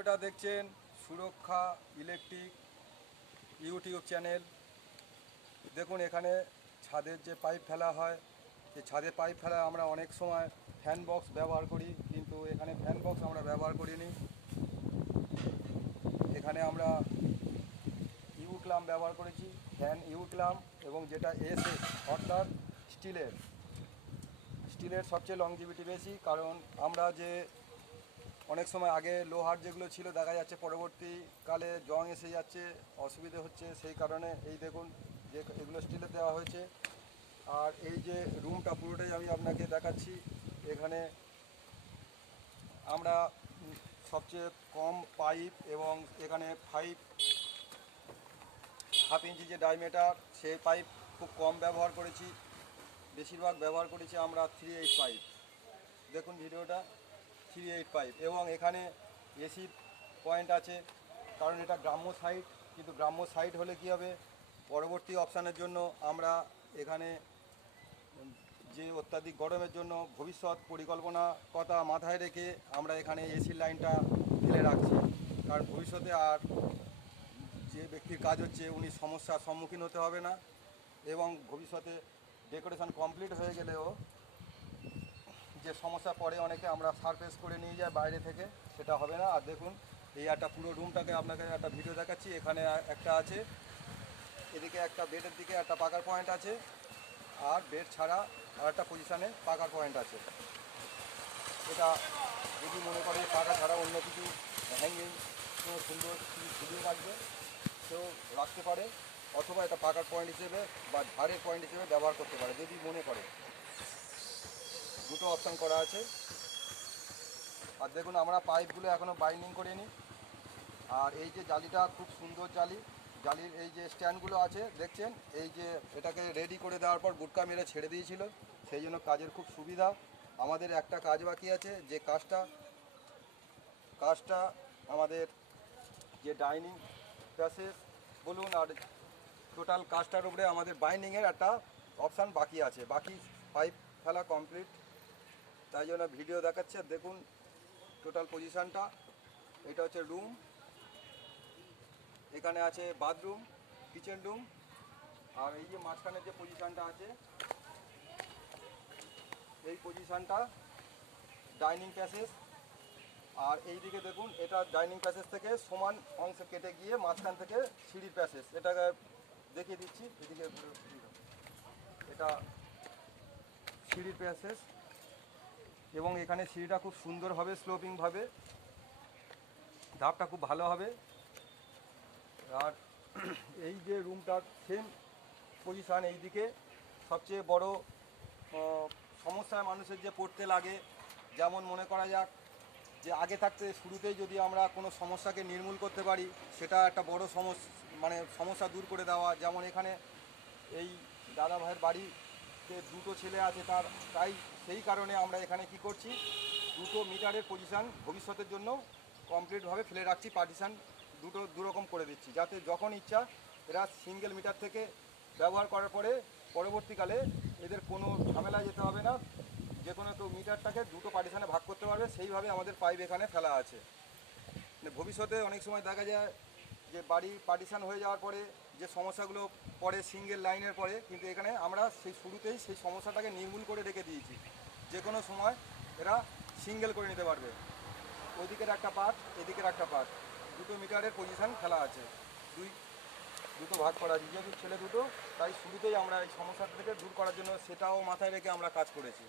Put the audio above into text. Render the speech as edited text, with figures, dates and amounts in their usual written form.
ভিডিওটা দেখছেন সুরক্ষা ইলেকট্রিক ইউটিউব চ্যানেল। দেখুন এখানে ছাদের যে পাইপ ফেলা হয়, এই ছাদের পাইপ ফেলা আমরা অনেক সময় ফ্যান বক্স ব্যবহার করি, কিন্তু এখানে ফ্যান বক্স আমরা ব্যবহার করিনি। এখানে আমরা ইউক্লাম ব্যবহার করেছি, ফ্যান ইউক্লাম, এবং যেটা এসএস অর্থাৎ স্টিলের সবচেয়ে লংজিভিটি বেশি। কারণ আমরা যে অনেক সময় আগে লোহার যেগুলো ছিল দেখা যাচ্ছে পরবর্তীকালে জং এসে যাচ্ছে, অসুবিধে হচ্ছে, সেই কারণে এই দেখুন যে এগুলো স্টিলের দেওয়া হয়েছে। আর এই যে রুমটা পুরোটাই আমি আপনাকে দেখাচ্ছি। এখানে আমরা সবচেয়ে কম পাইপ এবং এখানে 5.5 ইঞ্চি যে ডায়ামিটার সেই পাইপ খুব কম ব্যবহার করেছি, বেশিরভাগ ব্যবহার করেছি আমরা 3/8 পাইপ। দেখুন ভিডিওটা 3/8 পাইপ, এবং এখানে এসি পয়েন্ট আছে। কারণ এটা গ্রাম্য সাইট, কিন্তু গ্রাম্য সাইট হলে কি হবে, পরবর্তী অপশানের জন্য আমরা এখানে যে অত্যাধিক গরমের জন্য ভবিষ্যৎ পরিকল্পনা কথা মাথায় রেখে আমরা এখানে এসির লাইনটা ফেলে রাখছি। কারণ ভবিষ্যতে আর যে ব্যক্তির কাজ হচ্ছে উনি সমস্যার সম্মুখীন হতে হবে না, এবং ভবিষ্যতে ডেকোরেশন কমপ্লিট হয়ে গেলেও যে সমস্যা পড়ে অনেকে আমরা সারফেস করে নিয়ে যাই বাইরে থেকে, সেটা হবে না। আর দেখুন এই একটা পুরো রুমটাকে আপনাকে একটা ভিডিও দেখাচ্ছি। এখানে একটা আছে, এদিকে একটা বেডের দিকে একটা পাকার পয়েন্ট আছে, আর বেড ছাড়া আর একটা পজিশানে পাকার পয়েন্ট আছে। এটা যদি মনে করে পাকা ছাড়া অন্য কিছু হ্যাঙ্গিং কোনো সুন্দর কিছু ঝুলিয়ে রাখবে সেও রাখতে পারে, অথবা এটা পাকার পয়েন্ট হিসেবে বা ঝাড়ের পয়েন্ট হিসেবে ব্যবহার করতে পারে যদি মনে করে। দুটো অপশান করা আছে। আর দেখুন আমরা পাইপগুলো এখনও বাইন্ডিং করিনি। আর এই যে জালিটা খুব সুন্দর জালির এই যে স্ট্যান্ডগুলো আছে দেখছেন, এই যে এটাকে রেডি করে দেওয়ার পর গুটকা মেরে ছেড়ে দিয়েছিল, সেই জন্য কাজের খুব সুবিধা। আমাদের একটা কাজ বাকি আছে, যে কাজটা আমাদের যে ডাইনিং প্যাসেজ বলুন আর টোটাল কাজটার উপরে আমাদের বাইন্ডিংয়ের একটা অপশান বাকি আছে। বাকি পাইপ ফেলা কমপ্লিট, তাই জন্য ভিডিও দেখাচ্ছে। দেখুন টোটাল পজিশানটা, এটা হচ্ছে রুম, এখানে আছে বাথরুম, কিচেন রুম, আর এই যে মাঝখানের যে পজিশানটা আছে এই পজিশানটা ডাইনিং প্যাসেজ। আর এই দিকে দেখুন এটা ডাইনিং প্যাসেজ থেকে সমান অংশ কেটে গিয়ে মাঝখান থেকে সিঁড়ির প্যাসেজ, এটাকে দেখিয়ে দিচ্ছি। এদিকে এটা সিঁড়ির প্যাসেজ, এবং এখানে সিঁড়িটা খুব সুন্দর হবে, স্লোপিংভাবে, ধাপটা খুব ভালো হবে। আর এই যে রুমটার সেম পজিশান, এই দিকে সবচেয়ে বড় সমস্যায় মানুষের যে পড়তে লাগে, যেমন মনে করা যাক যে আগে থাকতে শুরুতেই যদি আমরা কোনো সমস্যাকে নির্মূল করতে পারি, সেটা একটা বড় সমস্যা দূর করে দেওয়া। যেমন এখানে এই দাদা ভাইয়ের বাড়িতে দুটো ছেলে আছে, তাই সেই কারণে আমরা এখানে কি করছি, 2 মিটারের পজিশান ভবিষ্যতের জন্য কমপ্লিটভাবে ফেলে রাখছি। পার্টিশান দুরকম করে দিচ্ছি, যাতে যখন ইচ্ছা এরা সিঙ্গেল মিটার থেকে ব্যবহার করার পরে পরবর্তীকালে এদের কোনো ঝামেলায় যেতে হবে না, যে কোনো কেউ মিটারটাকে 2 পার্টিশানে ভাগ করতে পারবে। সেইভাবে আমাদের পাইপ এখানে ফেলা আছে। ভবিষ্যতে অনেক সময় দেখা যায় যে বাড়ি পার্টিশান হয়ে যাওয়ার পরে যে সমস্যাগুলো পরে সিঙ্গেল লাইনের পরে, কিন্তু এখানে আমরা সেই শুরুতেই সেই সমস্যাটাকে নির্মূল করে রেখে দিয়েছি। যে কোনো সময় এরা সিঙ্গেল করে নিতে পারবে। ওইদিকের একটা পার্ট, এদিকের একটা পার্ট, 2 মিটারের পজিশান ফেলা আছে, দুটো ভাগ করা আছে। যেহেতু ছেলে দুটো, তাই শুরুতেই আমরা এই সমস্যাটা থেকে দূর করার জন্য সেটাও মাথায় রেখে আমরা কাজ করেছি।